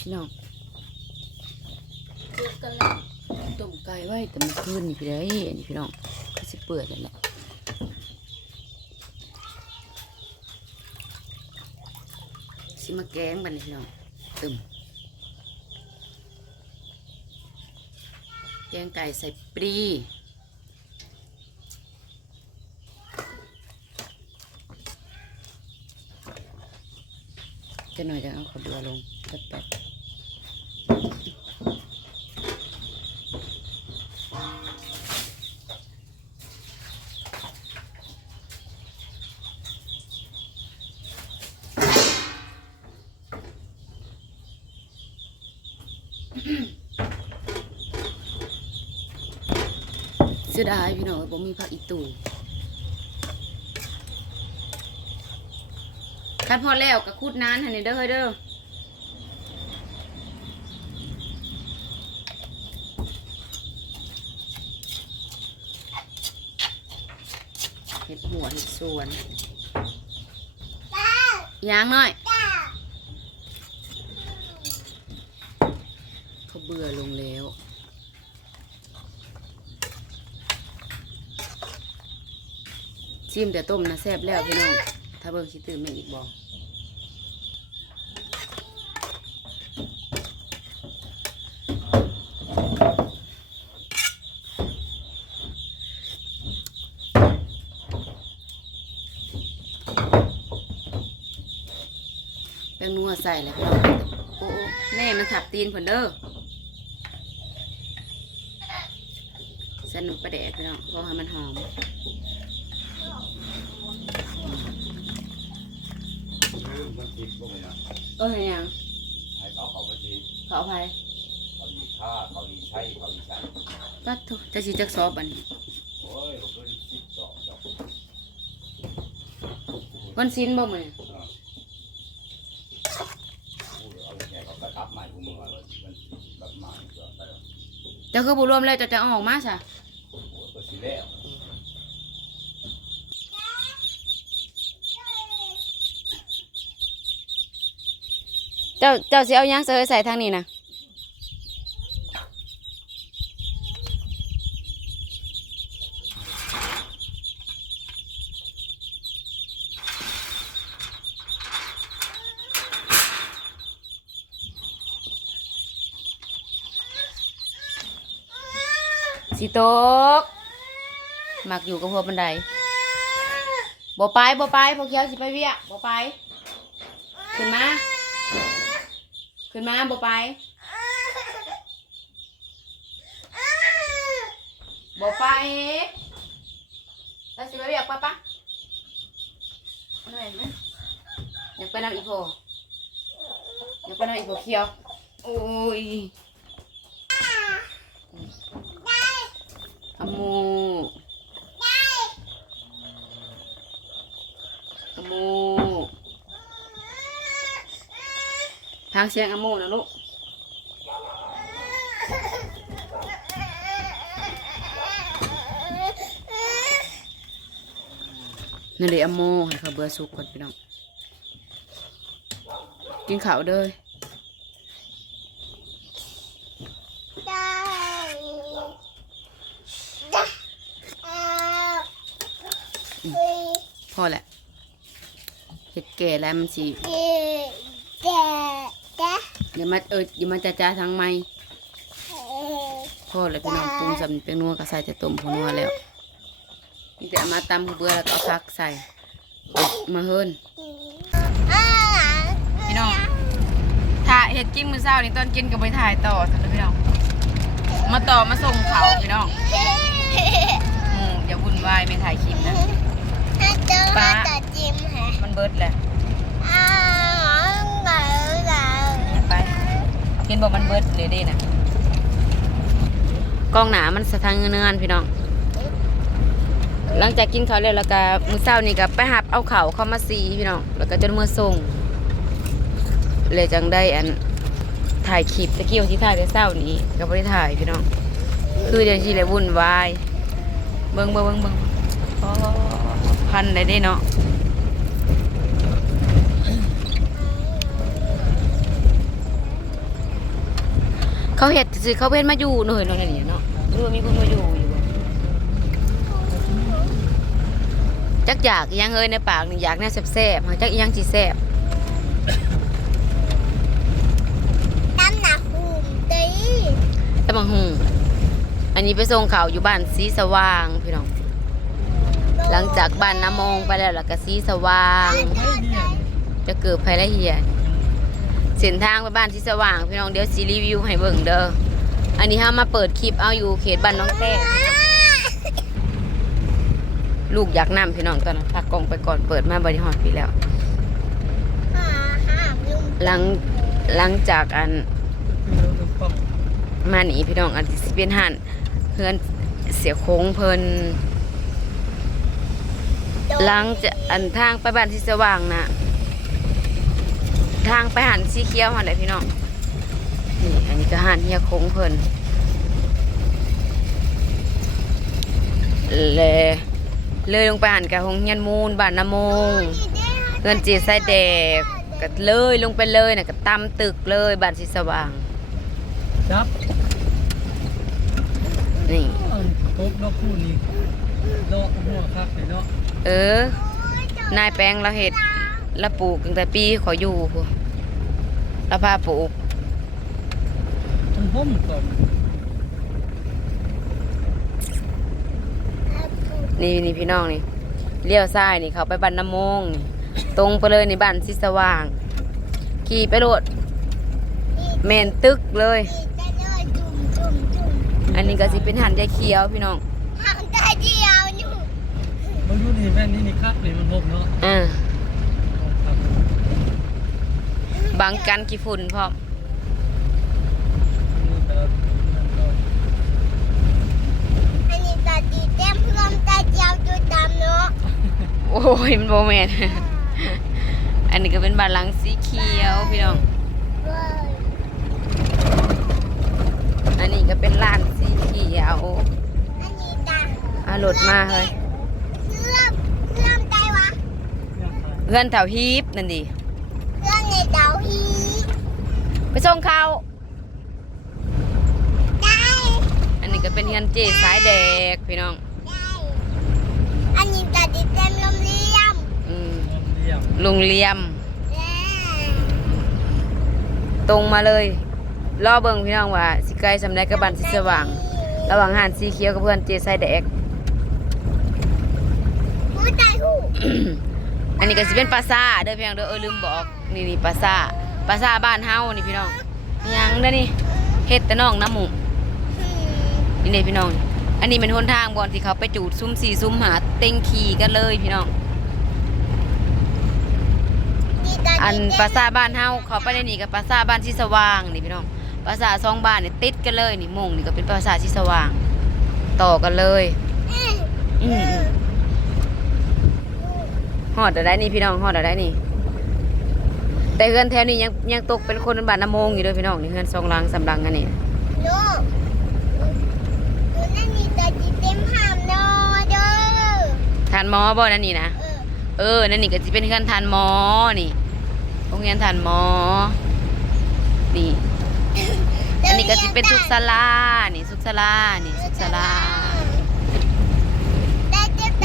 พี่น้องเจอกันแล้วต้มไก่ไว้แต่มันคืนนี่พี่ได้อันนี้พี่น้องก็สิเปื่อยแล้วแหละสิมาแกงบัดนี้พี่น้องตึมแกงไก่ใส่ปรีจะหน่อยจะเอาขาวเบือลงแป๊บ เสียดายพี่น้องผมมีผักอีตูคันพอแล้วก็คูดนานหันนี่เด้อเฮ้ยเด้อเห็ดหัวเห็ดสวนยางหน่อย เบื่อลงแล้ว ชิมแต่ต้มนะแซ่บแล้วพี่น้อง ถ้าเบิ่งสิตื่นไม่อีกบอกแป้งนัวใส่เลยพี่น้องโอ้โอ้แน่มันถับตีนผนเด้อ ใส่น้ำปลาแดกพี่น้องเพราะให้มันหอมมันคิดพวกนี้นะเออยังให้เขาเขาไปทีขออภัยเขาดีค่าเขาดีใช้เขาดีใช้ปัดทุจะสิจักซอบอันนี้โอ้ยผมก็คิดต่อต่อวันสิ้นบ่มื้อนี้พูดเอาแกเขากระทับใหม่กูมึงว่ามันแบบใหม่ก็ไปแล้วเจ้าคือบ่รวมแล้วเจะจะเอาออกมาซะ โอ้ยก็สิแล้ว เจ้าเจ้าสิเอายังเสยใส่ทางนี้นะสิตกมักอยู่กับพวกบันไดบ่ไปบ่ไปพวกเขียวสิไปเวียบ่ไปขึ้นมา ขึ้นมาบ่ไปบ่ไปเราสิไปเวียกปะปะเหนื่อยไหมอยากไปนำอีโพอยากไปนำอีโพเขียวโอ้ยอามูอามู ทางเสียงอโมนะลูกนั่เดี๋ยอโมให้เขาเบื่อสุกก่อนพี่น้อง กินข้าวเด้อพอแหละเห็ดแก่แล้วมันสี อย่ามาเอออย่ามาจ้าจ้าทางไม้พอแล้วพี่น้องปรุงสำเป็นนัวก็ใส่แต่ต้มพอนัวแล้วนี่แต่เอามาตำเบื่อแล้วก็เอาพักใส่มาเฮิรนพี่น้องถ่ายเห็ดกินมื้อเช้านี่ตอนกินก็ไปถ่ายต่อท่านพี่น้องมาต่อมาส่งเขาพี่น้องอืมอย่าวุ่นวายไม่ถ่ายคลิปนะป้าจะจิ้มฮะมันเบิดแหละ เห็นบอกมันเบิดเลยเด้นะกล้องหนามันสะทางเงินพี่น้อง หลังจากกินข้าวแล้วแล้วก็มื้อเช้านี่ก็ไปหับเอาข้าวเข้ามาซีพี่น้อง แล้วก็จนมื้อส่ง เลยจังได้อันถ่ายคลิปตะกี้วันที่ถ่ายแต่เช้านี้ก็บ่ได้ถ่ายพี่น้อง คือเดี๋ยวสิเลยวุ่นวาย เบิ่งเบิ่งเบิ่งเบิ่งอ๋อพันได้เด้เนาะ เขาเห็ดสิเขาเว้นมาอยู่หน่อยเนาะนี่เนาะหรือว่ามีคนมาอยู่อยู่บ่จักอยากอิหยังเอ้ยในปากนี่อยากแน่แซ่บๆหาจักอิหยังสิแซ่บน้ำหนักหุ่มตีแต่บางหุงอันนี้ไปส่งข่าวอยู่บ้านสีสว่างพี่น้อง หลังจากบ้านน้ำมงไปแล้วแล้วก็สีสว่างไม่เนี่ยจะเกิดภัยละเหียด เส้นทางไปบ้านที่สว่างพี่น้องเดี๋ยวซีรีวิวให้เบิ่งเด้ออันนี้ห้ามาเปิดคลิปเอาอยู่เขตบ้านน้องแต้ลูกอยากนำพี่น้องตอนนั้นพักกล้องไปก่อนเปิดมาบริหารพี่แล้ว หลังหลังจากอันคือเรมาหนีพี่น้องอันที่สิเป็นหันเพื่อนเสียโค้งเพลินหลังจากอันทางไปบ้านที่สว่างนะ ทางไปหันสีเขียวหันเลยพี่น้อง นี่อันนี้ก็หันเฮียโค้งเพิ่นเลยเลยลงไปหันกับหงเฮียนมูลบ้านน้ำมงเงินจีไส้แดกก็เลยลงไปเลยน่ะก็ตำตึกเลยบ้านสีสว่างจับ นี่โต๊ะนอกคู่นี่เลาะหัวคักเลยเนาะ เออ นายแปลงเราเห็ดเราปลูกตั้งแต่ปีขออยู่พู้น เราพาปลูกมันห่มก่อนนี่นี่พี่น้องนี่เลี้ยวซ้ายนี่เขาไปบ้านน้ำมงนี่ตรงไปเลยในบ้านสิสว่าง ขี่ไปโลดแมนตึกเลยจุ่มจุ่มจุ่มอันนี้ก็สิเป็นหันใจเขียวพี่น้องทางตาเดียวอยู่มันอยู่นี่แม่นนี่นี่คักนี่มันห่มเนาะอ่า ครับ บางกันกี่ฝุ่นพร้อมนี่แต่นั่นก็อันนี้ตาดีเต็มพร้อมตาเดียวจุดดำเนาะโอ้ยมันโบแมนอันนี้ก็เป็นบ้านหลังสีเขียวพี่น้องเว้ยอันนี้ก็เป็นลานสีเขียวอันนี้ตาอะโหลดมาเฮ้ยเครื่องเครื่องใจวะเนี่ยค่ะเพื่อนแถวฮีบนั่นดิ เครื่องในเตาฮี ไปส่งเขาได้อันนี้ก็เป็นเฮือนเจสายแดกพี่น้อง ได้อันนี้ตาดีเต็มลมเลี่ยมอืมห่มเรียบโรงเรียมแล้ตรงมาเลยรอเบิ่งพี่น้องว่า สิไกลสำได้กับบ้านสิสว่าง ระหว่างหานสีเขียวกับเพื่อนเจสายแดก ผู้ตายหูอันนี้ก็สิเป็นปราสาทเด้อพี่น้องเด้อเออลืมบอกนี่นี่ปราสา ทปราสาทบ้านเฮานี่พี่น้องยังเด้อนี่เฮ็ดแต่น้องน้ำหมูนี่นี่พี่น้อง อันนี้เป็นหนทางบอนที่เขาไปจูดซุ้มสี่ซุ้มหาเต็งขี่กันเลยพี่น้อง อันปราสาทบ้านเฮาเขาไปได้นี่กับปราสาทบ้านที่สว่างนี่พี่น้องปราสาทสองบ้านนี่ติดกันเลยนี่หมงนี่ก็เป็นปราสาทที่สว่าง ต่อกันเลยอืมอืมฮอดได้นี่พี่น้องฮอดได้นี่ แต่เฮือนแถวนี้ยังยังตกเป็นคนบ้านน้ำมงอยู่เลยพี่น้องนี่เฮือนสองหลังสามหลังอันนี้โน่หนูนั่นมีตาดีเต็มหามโน่เด้อทานหมอบ่นั่นนี่นะเออเออนั่นนี่ก็จะเป็นเฮือนทานหมอนี่โรงเรียนทานหมอนี่อันนี้ก็จะเป็นสุขศาลานี่สุขศาลานี่สุขศาลา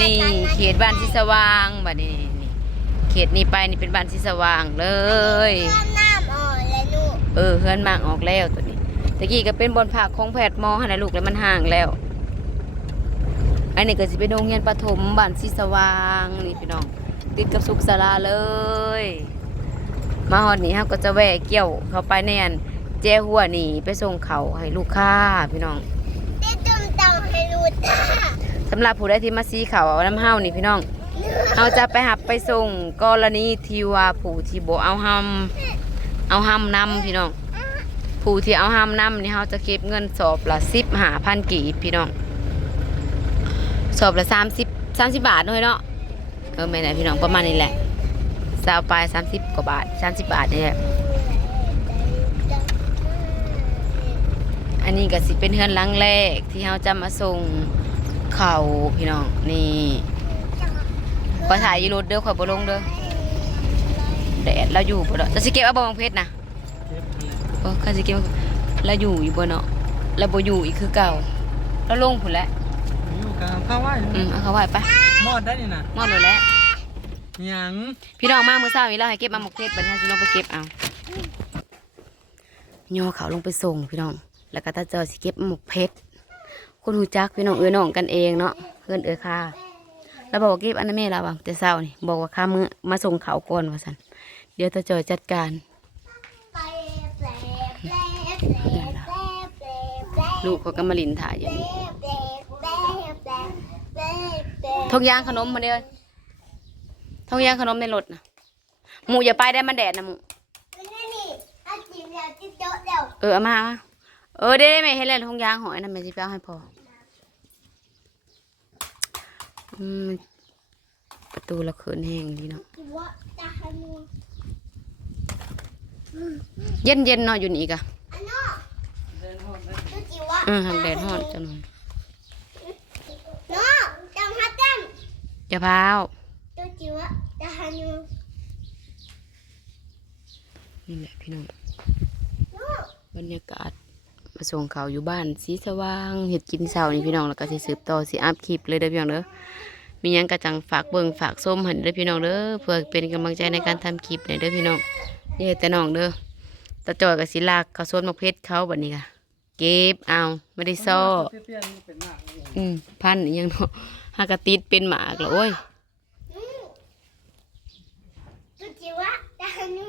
นี่เขตบ้านที่สว่างบัดนี้นี่ เขตนี้ไปนี่เป็นบ้านที่สว่างเลยเริ่มน้ำอ่อนแล้วหนูเออเฮือนมากออกแล้วตัวนี้ตะกี้ก็เป็นบนผักของแพทย์หมอให้นะลูกแล้วมันห่างแล้ว อันนี้ก็จะเป็นโรงเรียนประถมบ้านสีสว่างนี่พี่น้อง ติดกับสุขศาลาเลย มาฮอดนี้ครับก็จะแวะเกี่ยวเข้าไปในอันแจ้หัวนี่ไปส่งเขาวให้ลูกค้าพี่น้องได้จุ่มตังให้รู้จ้าสำหรับผู้ใดที่มาซีเขาวเอาน้ำเฮานี่พี่น้อง เราจะไปหับไปส่งกรณีที่ว่าผู้ที่บเอาหำเอาหำนำพี่น้องผู้ที่เอาหำนำนี่เราจะเก็บเงินสอบละสิบหาพันกีบพี่น้องสอบละสามสิบสามสิบบาทด้วยเนาะเออไม่ไหนพี่น้องประมาณนี้แหละสาวปลายสามสิบกว่าบาทสามสิบบาทนี่แหละอันนี้ก็สิเป็นเฮือนหลังแรกที่เราจะมาส่งเขาพี่น้องนี่ ขอถ่ายอยีรถเด้อขอยบ่ลงเด้อแดดเราอยู่บ่ดอกจะสิเก็บเอาบ่บังเพชรนะเจ็บเลยโอ้ข้าสิเก็บแล้วอยู่อยู่บ่เนาะแล้วบ่อยู่อีกคือเก่าแล้วลงพุ่นแล้วอยู่กับข้าวไหว้อืมเอาเขาไว้ไปมอดได้นี่นะมอดเลยแล้วหยังพี่น้องมามื้อเช้านี้เราให้เก็บมาหมกเพชรบัดนี้สิลงไปเก็บเอาย่อเขาลงไปส่งพี่น้อง แล้วก็ตาเจอสิเก็บหมกเพชรคนหูจักพี่น้องเอ้ยน้องกันเองเนาะเพื่อนเอ้ยค่ะ แล้วบอกว่าเก็บอันนั้นแม่เราบ่าแต่เช้านี่บอกว่าข้ามือมาส่งเขาก่อนว่าซั่นเดี๋ยวตาจอยจัดการลูกเขาก็มาลินถ่ายอยู่นี่ทงยางขนมมาเด้อทงยางขนมในรถนะหมูอย่าไปได้มันแดดนะหมูเออมาเอามาเอได้ไหมให้เล่นทงยางหอยนั่นแม่สิไปเอาให้พออืม ประตูเราเขินแห้งดีเนาะจิวะตาฮันูเย็นเย็นๆเนาะอยู่นี่กะอันเนาะดูจิวะอืมหักแดดฮอดจังหน่อยเนาะจังฮัตตัมจะพาวดูจิวะตาฮันูนี่แหละพี่น้องเนาะบรรยากาศ มาส่งเขาวอยู่บ้านสีสว่างเห็ดกินเช้านี่พี่น้องแล้วก็สิสืบต่อสิอัพคลิปเลยเด้อพี่น้องเด้อมีหยังกระจังฝากเบิ่งฝากส้มให้เด้อพี่น้องเด้อเพื่อเป็นกำลังใจในการทำคลิปเนี่ยเด้อพี่น้องนี่แต่น้องเด้อตาจอยกับศิลากเขาสวนมะเพชรเขาบัดนี้ค่ะเก็บเอาไม่ได้ซ่อเปรี้ยวๆนี่เป็นหนักเลยอืมพันอีหยังเนาะหากระติดเป็นหมากแล้วโอ้ยดูจิวะตาฮันู